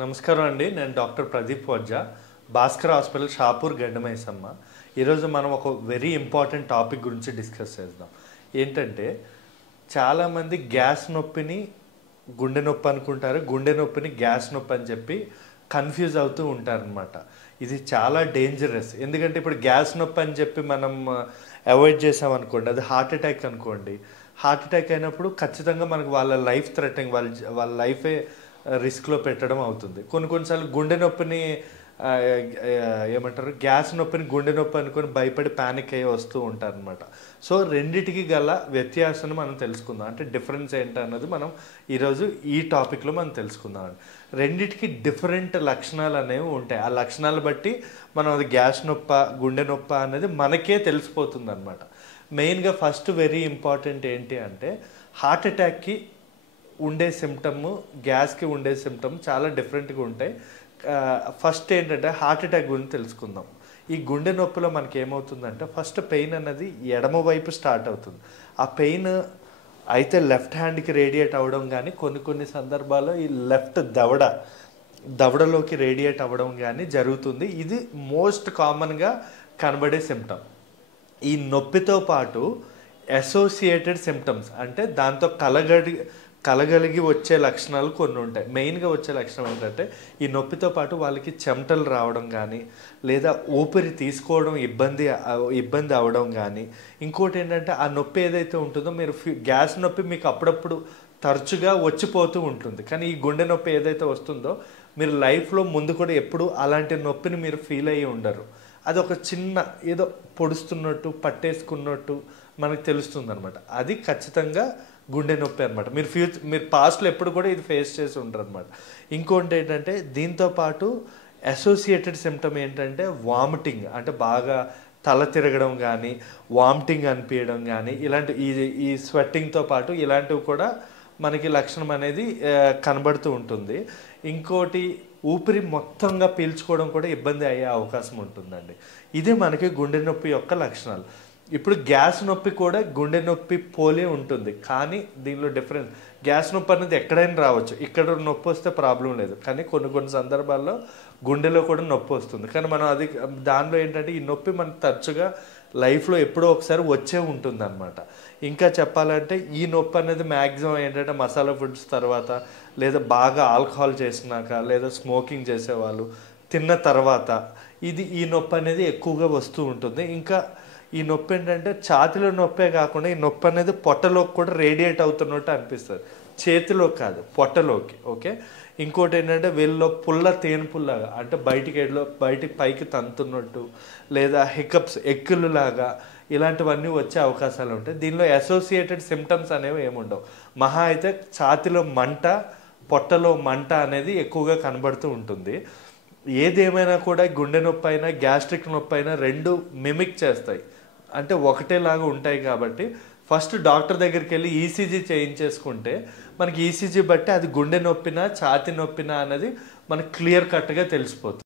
నమస్కారం అండి. నేను డాక్టర్ ప్రదీప్ వజ్జా, భాస్కర్ హాస్పిటల్, షాపూర్, గడ్డమైసమ్మ. ఈరోజు మనం ఒక వెరీ ఇంపార్టెంట్ టాపిక్ గురించి డిస్కస్ చేద్దాం. ఏంటంటే చాలామంది గ్యాస్ నొప్పిని గుండె నొప్పి అనుకుంటారు, గుండె నొప్పిని గ్యాస్ నొప్పి అని చెప్పి కన్ఫ్యూజ్ అవుతూ ఉంటారనమాట. ఇది చాలా డేంజరస్. ఎందుకంటే ఇప్పుడు గ్యాస్ నొప్పి అని చెప్పి మనం అవాయిడ్ చేసామనుకోండి, అది హార్ట్ అటాక్ అనుకోండి. హార్ట్ అటాక్ అయినప్పుడు ఖచ్చితంగా మనకు వాళ్ళ లైఫ్ థ్రెటనింగ్, వాళ్ళ లైఫే రిస్క్లో పెట్టడం అవుతుంది. కొన్నిసార్లు గుండె నొప్పిని ఏమంటారు, గ్యాస్ నొప్పిని గుండె నొప్పి అనుకొని భయపడి ప్యానిక్ అయ్యి వస్తూ ఉంటారనమాట. సో రెండిటికి గల వ్యత్యాసాన్ని మనం తెలుసుకుందాం. అంటే డిఫరెన్స్ ఏంటన్నది మనం ఈరోజు ఈ టాపిక్లో మనం తెలుసుకుందాం. రెండిటికి డిఫరెంట్ లక్షణాలు అనేవి ఉంటాయి. ఆ లక్షణాలు బట్టి మనం అది గ్యాస్ నొప్ప గుండె నొప్ప అనేది మనకే తెలిసిపోతుంది అనమాట. మెయిన్గా ఫస్ట్ వెరీ ఇంపార్టెంట్ ఏంటి అంటే, హార్ట్ అటాక్కి ఉండే సిమ్టమ్, గ్యాస్కి ఉండే సిమ్టమ్ చాలా డిఫరెంట్గా ఉంటాయి. ఫస్ట్ ఏంటంటే హార్ట్ అటాక్ గురించి తెలుసుకుందాం. ఈ గుండె నొప్పిలో మనకి ఏమవుతుందంటే ఫస్ట్ పెయిన్ అన్నది ఎడమ వైపు స్టార్ట్ అవుతుంది. ఆ పెయిన్ అయితే లెఫ్ట్ హ్యాండ్కి రేడియేట్ అవ్వడం, కానీ కొన్ని సందర్భాల్లో ఈ లెఫ్ట్ దవడలోకి రేడియేట్ అవ్వడం కానీ జరుగుతుంది. ఇది మోస్ట్ కామన్గా కనబడే సిమ్టమ్. ఈ నొప్పితో పాటు అసోసియేటెడ్ సిమ్టమ్స్, అంటే దాంతో కలగలిగి వచ్చే లక్షణాలు కొన్ని ఉంటాయి. మెయిన్గా వచ్చే లక్షణం ఏంటంటే ఈ నొప్పితో పాటు వాళ్ళకి చెమటలు రావడం కానీ, లేదా ఊపిరి తీసుకోవడం ఇబ్బంది అవ్వడం కానీ. ఇంకోటి ఏంటంటే ఆ నొప్పి ఏదైతే ఉంటుందో, మీరు గ్యాస్ నొప్పి మీకు అప్పుడప్పుడు తరచుగా వచ్చిపోతూ ఉంటుంది, కానీ ఈ గుండె నొప్పి ఏదైతే వస్తుందో మీరు లైఫ్లో ముందు కూడా ఎప్పుడు అలాంటి నొప్పిని మీరు ఫీల్ అయ్యి ఉండరు. అది ఒక చిన్న ఏదో పొడుస్తున్నట్టు, పట్టేసుకున్నట్టు మనకు తెలుస్తుంది అనమాట. అది ఖచ్చితంగా గుండె నొప్పి అనమాట. మీరు పాస్ట్లో ఎప్పుడు కూడా ఇది ఫేస్ చేసి ఉంటారు అనమాట. ఇంకోటి ఏంటంటే దీంతో పాటు అసోసియేటెడ్ సిమ్టమ్ ఏంటంటే వామిటింగ్, అంటే బాగా తల తిరగడం కానీ, వామిటింగ్ అనిపించడం కానీ, ఇలాంటి ఈ స్వెట్టింగ్తో పాటు ఇలాంటివి కూడా మనకి లక్షణం అనేది కనబడుతూ ఉంటుంది. ఇంకోటి ఊపిరి మొత్తంగా పీల్చుకోవడం కూడా ఇబ్బంది అయ్యే అవకాశం ఉంటుందండి. ఇదే మనకి గుండె నొప్పి యొక్క లక్షణాలు. ఇప్పుడు గ్యాస్ నొప్పి కూడా గుండె నొప్పి పోలే ఉంటుంది, కానీ దీనిలో డిఫరెన్స్, గ్యాస్ నొప్పి అనేది ఎక్కడైనా రావచ్చు. ఇక్కడ నొప్పి వస్తే ప్రాబ్లం లేదు, కానీ కొన్ని సందర్భాల్లో గుండెలో కూడా నొప్పి వస్తుంది. కానీ మనం దానిలో ఏంటంటే ఈ నొప్పి మనకు తరచుగా లైఫ్లో ఎప్పుడో ఒకసారి వచ్చే ఉంటుంది అనమాట. ఇంకా చెప్పాలంటే ఈ నొప్పి అనేది మ్యాక్సిమం ఏంటంటే మసాలా ఫుడ్స్ తర్వాత, లేదా బాగా ఆల్కహాల్ చేసినాక, లేదా స్మోకింగ్ చేసేవాళ్ళు తిన్న తర్వాత ఈ నొప్పి అనేది ఎక్కువగా వస్తూ ఉంటుంది. ఇంకా ఈ నొప్పి ఏంటంటే ఛాతీలో నొప్పే కాకుండా ఈ నొప్పి అనేది పొట్టలోకి కూడా రేడియేట్ అవుతున్నట్టు అనిపిస్తుంది, చేతిలో కాదు పొట్టలోకి. ఓకే. ఇంకోటి ఏంటంటే వీళ్ళలో తేనె పుల్లగా, అంటే బయటికి పైకి తంతున్నట్టు, లేదా హికప్స్ ఎక్కులులాగా, ఇలాంటివన్నీ వచ్చే అవకాశాలు ఉంటాయి. దీనిలో అసోసియేటెడ్ సిమ్టమ్స్ అనేవి ఏముండవు. మహా అయితే ఛాతీలో మంట, పొట్టలో మంట అనేది ఎక్కువగా కనబడుతూ ఉంటుంది. ఏదేమైనా కూడా గుండె నొప్పి అయినా గ్యాస్ట్రిక్ నొప్పి అయినా రెండు మిమిక్ చేస్తాయి, అంటే ఒకటేలాగా ఉంటాయి. కాబట్టి ఫస్ట్ డాక్టర్ దగ్గరికి వెళ్ళి ఈసీజీ చేయించేసుకుంటే మనకి ఈసీజీ బట్టి అది గుండె నొప్పినా ఛాతీ నొప్పినా అనేది మనకు క్లియర్ కట్గా తెలిసిపోతుంది.